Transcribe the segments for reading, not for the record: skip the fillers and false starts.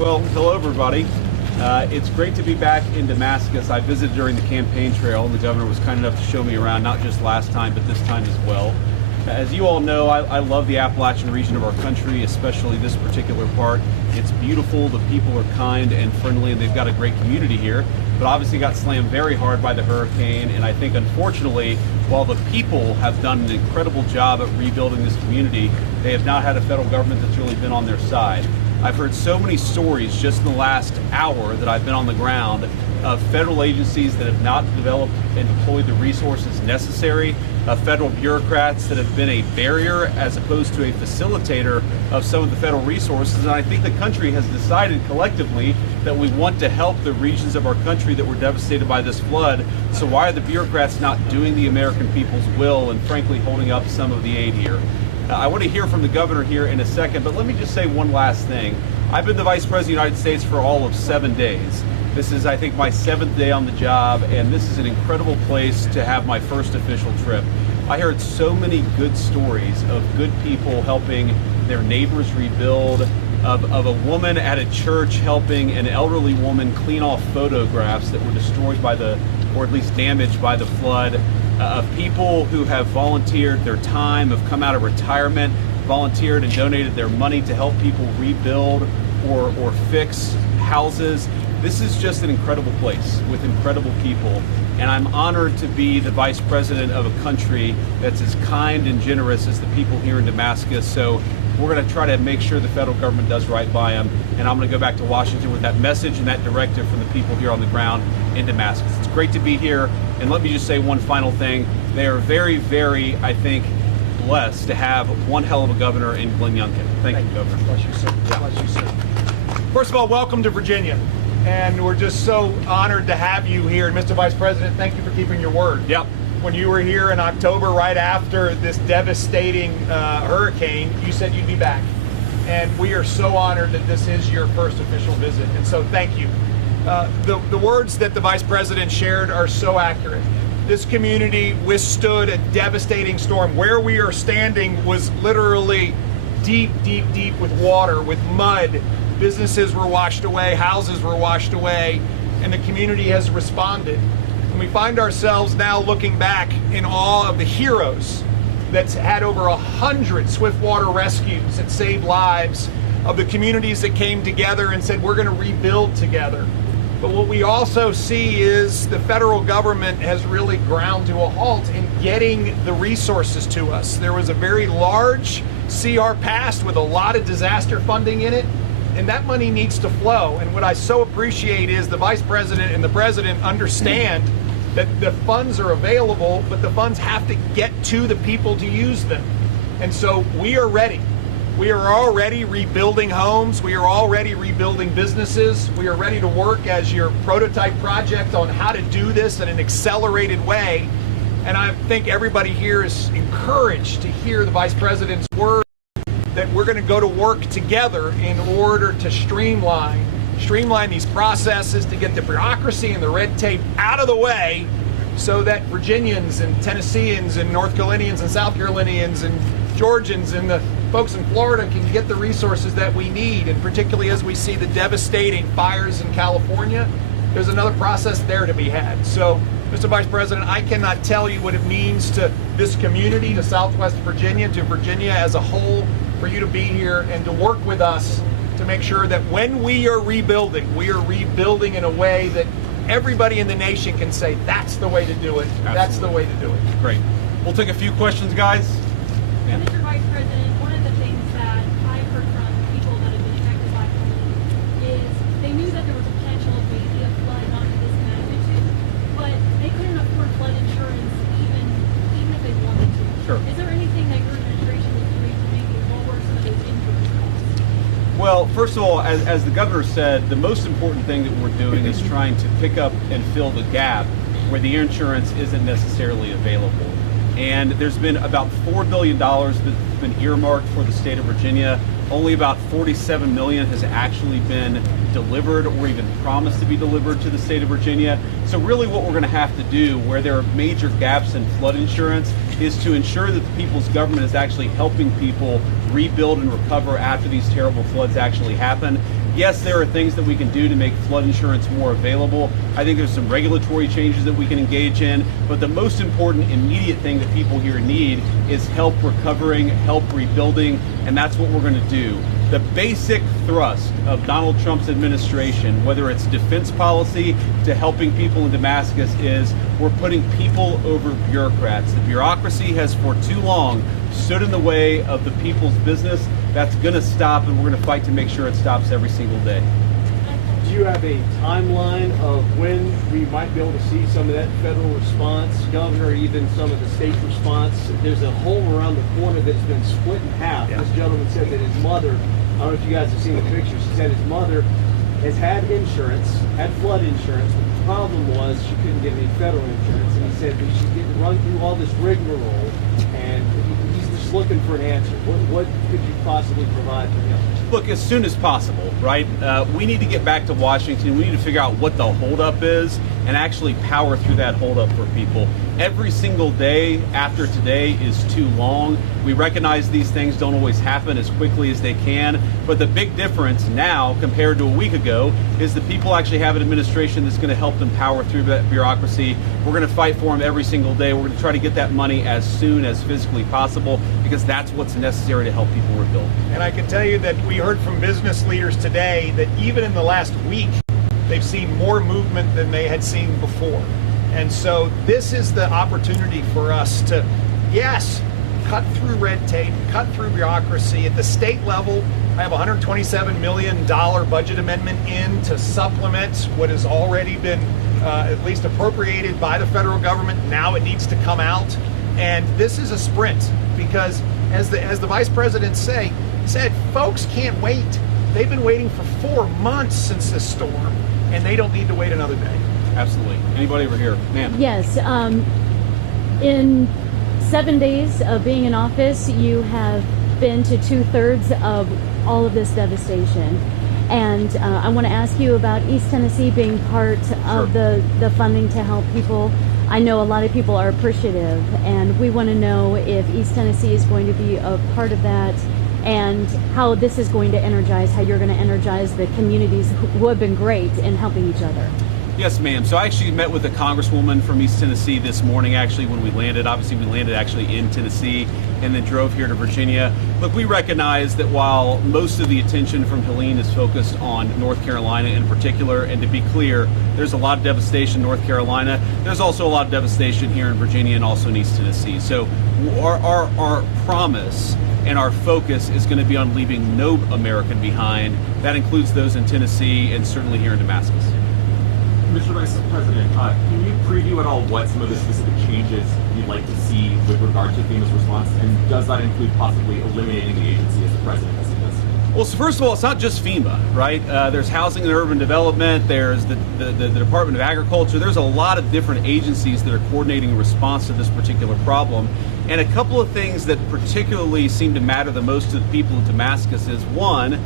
Well, hello everybody. It's great to be back in Damascus. I visited during the campaign trail, and the governor was kind enough to show me around, not just last time, but this time as well. As you all know, I love the Appalachian region of our country, especially this particular part. It's beautiful, the people are kind and friendly, and they've got a great community here, but obviously got slammed very hard by the hurricane, and I think unfortunately, while the people have done an incredible job at rebuilding this community, they have not had a federal government that's really been on their side. I've heard so many stories just in the last hour that I've been on the ground of federal agencies that have not developed and deployed the resources necessary, of federal bureaucrats that have been a barrier as opposed to a facilitator of some of the federal resources. And I think the country has decided collectively that we want to help the regions of our country that were devastated by this flood. So why are the bureaucrats not doing the American people's will and frankly holding up some of the aid here? I want to hear from the governor here in a second, but let me just say one last thing. I've been the Vice President of the United States for all of 7 days. This is, I think, my 7th day on the job, and this is an incredible place to have my first official trip. I heard so many good stories of good people helping their neighbors rebuild, of a woman at a church helping an elderly woman clean off photographs that were destroyed by or at least damaged by the flood, of people who have volunteered their time, have come out of retirement, volunteered and donated their money to help people rebuild or fix houses. This is just an incredible place with incredible people, and I'm honored to be the Vice President of a country that's as kind and generous as the people here in Damascus. So we're going to try to make sure the federal government does right by them, and I'm going to go back to Washington with that message and that directive from the people here on the ground in Damascus. It's great to be here, and let me just say one final thing. They are very, very, I think, blessed to have one hell of a governor in Glenn Youngkin. Thank you, Governor. Bless you, sir. Yeah. Bless you, sir. First of all, welcome to Virginia. And we're just so honored to have you here. And Mr. Vice President, thank you for keeping your word. Yep. When you were here in October, right after this devastating hurricane, you said you'd be back. And we are so honored that this is your first official visit. And so thank you. The words that the Vice President shared are so accurate. This community withstood a devastating storm. Where we are standing was literally deep, deep, deep with water, with mud. Businesses were washed away, houses were washed away, and the community has responded. And we find ourselves now looking back in awe of the heroes that's had over 100 swiftwater rescues that saved lives, of the communities that came together and said, we're going to rebuild together. But what we also see is the federal government has really ground to a halt in getting the resources to us. There was a very large CR passed with a lot of disaster funding in it, and that money needs to flow. And what I so appreciate is the Vice President and the President understand that the funds are available, but the funds have to get to the people to use them. And so we are ready. We are already rebuilding homes. We are already rebuilding businesses. We are ready to work as your prototype project on how to do this in an accelerated way. And I think everybody here is encouraged to hear the Vice President's word that we're going to go to work together in order to streamline these processes, to get the bureaucracy and the red tape out of the way so that Virginians and Tennesseans and North Carolinians and South Carolinians and Georgians and the folks in Florida can get the resources that we need. And particularly as we see the devastating fires in California, there's another process there to be had. So, Mr. Vice President, I cannot tell you what it means to this community, to Southwest Virginia, to Virginia as a whole, for you to be here and to work with us to make sure that when we are rebuilding in a way that everybody in the nation can say, that's the way to do it. Absolutely. That's the way to do it. Great. We'll take a few questions, guys. Yeah. Mr. Vice President, one of the things that I've heard from people that have been affected by Helene is they knew that there was a potential of maybe a flood not to this magnitude, but they couldn't afford flood insurance even if they wanted to. Sure. Is there anything that your administration is doing to maybe lower some of those insurance costs? Well, first of all, as the governor said, the most important thing that we're doing is trying to pick up and fill the gap where the insurance isn't necessarily available. And there's been about $4 billion that's been earmarked for the state of Virginia. Only about $47 million has actually been delivered or even promised to be delivered to the state of Virginia. So really what we're going to have to do where there are major gaps in flood insurance is to ensure that the people's government is actually helping people rebuild and recover after these terrible floods actually happen. Yes, there are things that we can do to make flood insurance more available. I think there's some regulatory changes that we can engage in, but the most important immediate thing that people here need is help recovering, help rebuilding, and that's what we're going to do. The basic thrust of Donald Trump's administration, whether it's defense policy to helping people in Damascus, is we're putting people over bureaucrats. The bureaucracy has for too long stood in the way of the people's business. That's going to stop, and we're going to fight to make sure it stops every single day. Do you have a timeline of when we might be able to see some of that federal response, Governor, even some of the state response? There's a hole around the corner that's been split in half. Yeah. This gentleman said that his mother, I don't know if you guys have seen the pictures, he said his mother has had insurance, had flood insurance, but the problem was she couldn't get any federal insurance, and he said that she's getting run through all this rigmarole, and he's just looking for an answer. What could you possibly provide for him? Look, as soon as possible, right? We need to get back to Washington. We need to figure out what the holdup is and actually power through that holdup for people. Every single day after today is too long. We recognize these things don't always happen as quickly as they can, but the big difference now compared to a week ago is that people actually have an administration that's going to help them power through that bureaucracy. We're going to fight for them every single day. We're going to try to get that money as soon as physically possible because that's what's necessary to help people rebuild. And I can tell you that we heard from business leaders today that even in the last week, they've seen more movement than they had seen before. And so this is the opportunity for us to, yes, cut through red tape, cut through bureaucracy. At the state level, I have a $127 million budget amendment in to supplement what has already been at least appropriated by the federal government. Now it needs to come out. And this is a sprint because as the vice president said, folks can't wait. They've been waiting for 4 months since this storm, and they don't need to wait another day. Absolutely. Anybody over here? Ma'am. Yes. In 7 days of being in office, you have been to 2/3 of all of this devastation. And I want to ask you about East Tennessee being part of the funding to help people. I know a lot of people are appreciative, and we want to know if East Tennessee is going to be a part of that and how this is going to energize, how you're going to energize the communities who have been great in helping each other. Yes, ma'am. So I actually met with a congresswoman from East Tennessee this morning, actually, when we landed. Obviously, we landed actually in Tennessee and then drove here to Virginia. Look, we recognize that while most of the attention from Helene is focused on North Carolina in particular, and to be clear, there's a lot of devastation in North Carolina. There's also a lot of devastation here in Virginia and also in East Tennessee. So our promise and our focus is going to be on leaving no American behind. That includes those in Tennessee and certainly here in Damascus. Mr. Vice President, can you preview at all what some of the specific changes you'd like to see with regard to FEMA's response? And does that include possibly eliminating the agency as the president has suggested? Well, so first of all, it's not just FEMA, right? There's Housing and Urban Development, there's the Department of Agriculture. There's a lot of different agencies that are coordinating a response to this particular problem. And a couple of things that particularly seem to matter the most to the people of Damascus is, one,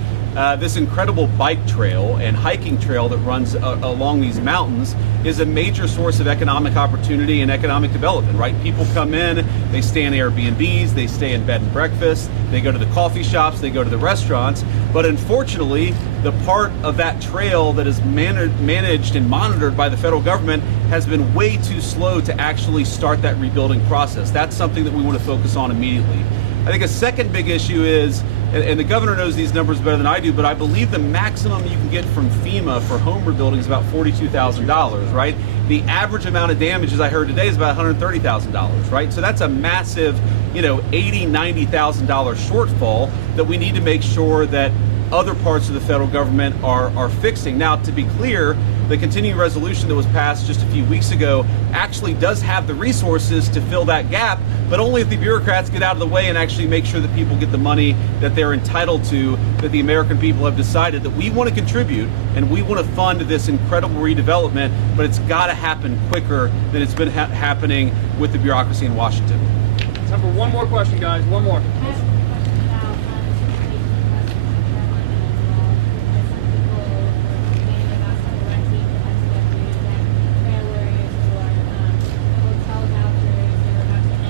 this incredible bike trail and hiking trail that runs along these mountains is a major source of economic opportunity and economic development, right? People come in, they stay in Airbnbs, they stay in bed and breakfast, they go to the coffee shops, they go to the restaurants. But unfortunately, the part of that trail that is managed and monitored by the federal government has been way too slow to actually start that rebuilding process. That's something that we want to focus on immediately. I think a second big issue is, and the governor knows these numbers better than I do, but I believe the maximum you can get from FEMA for home rebuilding is about $42,000, right? The average amount of damage, as I heard today, is about $130,000, right? So that's a massive, $80,000, $90,000 shortfall that we need to make sure that other parts of the federal government are fixing. Now, to be clear, the continuing resolution that was passed just a few weeks ago actually does have the resources to fill that gap, but only if the bureaucrats get out of the way and actually make sure that people get the money that they're entitled to, that the American people have decided that we want to contribute and we want to fund this incredible redevelopment, but it's got to happen quicker than it's been happening with the bureaucracy in Washington. Time for one more question, guys. One more. I have a question about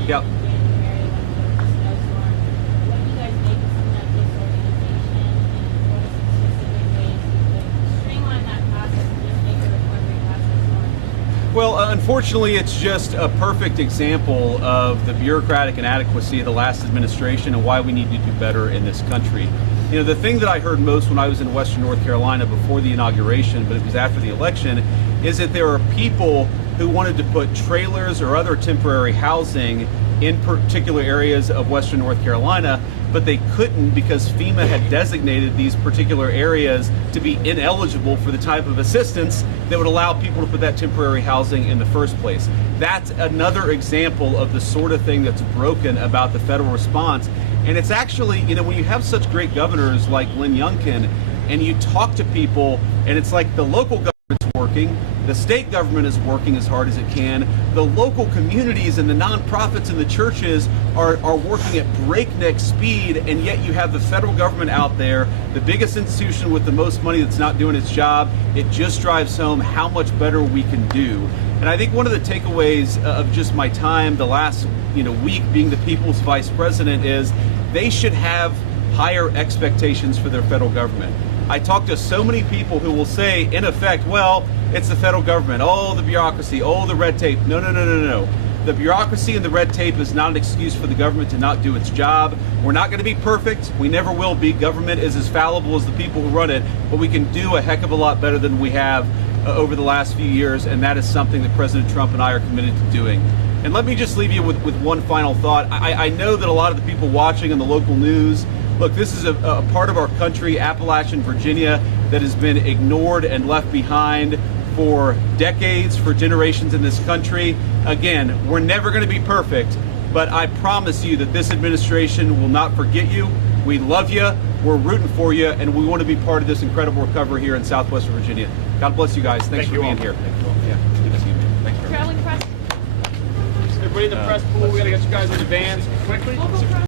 Yep. Well, unfortunately, it's just a perfect example of the bureaucratic inadequacy of the last administration and why we need to do better in this country. You know, the thing that I heard most when I was in Western North Carolina before the inauguration, but it was after the election, is that there are people who wanted to put trailers or other temporary housing in particular areas of Western North Carolina, but they couldn't because FEMA had designated these particular areas to be ineligible for the type of assistance that would allow people to put that temporary housing in the first place. That's another example of the sort of thing that's broken about the federal response. And it's actually, you know, when you have such great governors like Lynn Youngkin and you talk to people and it's like the local government's working, the state government is working as hard as it can, the local communities and the nonprofits and the churches are working at breakneck speed, and yet you have the federal government out there, the biggest institution with the most money that's not doing its job. It just drives home how much better we can do. And I think one of the takeaways of just my time the last week being the people's vice president is they should have higher expectations for their federal government. I talk to so many people who will say, in effect, well, it's the federal government, oh, the bureaucracy, oh, the red tape. No. The bureaucracy and the red tape is not an excuse for the government to not do its job. We're not going to be perfect. We never will be. Government is as fallible as the people who run it, but we can do a heck of a lot better than we have over the last few years, and that is something that President Trump and I are committed to doing. And let me just leave you with one final thought. I know that a lot of the people watching in the local news, look, this is a part of our country, Appalachia, Virginia, that has been ignored and left behind for decades, for generations in this country. Again, we're never going to be perfect, but I promise you that this administration will not forget you. We love you, we're rooting for you, and we want to be part of this incredible recovery here in Southwestern Virginia. God bless you guys. Thanks for being here. Yeah, good to see you, man. Thanks for Traveling press. Everybody in the press pool, we gotta get you guys in advance quickly.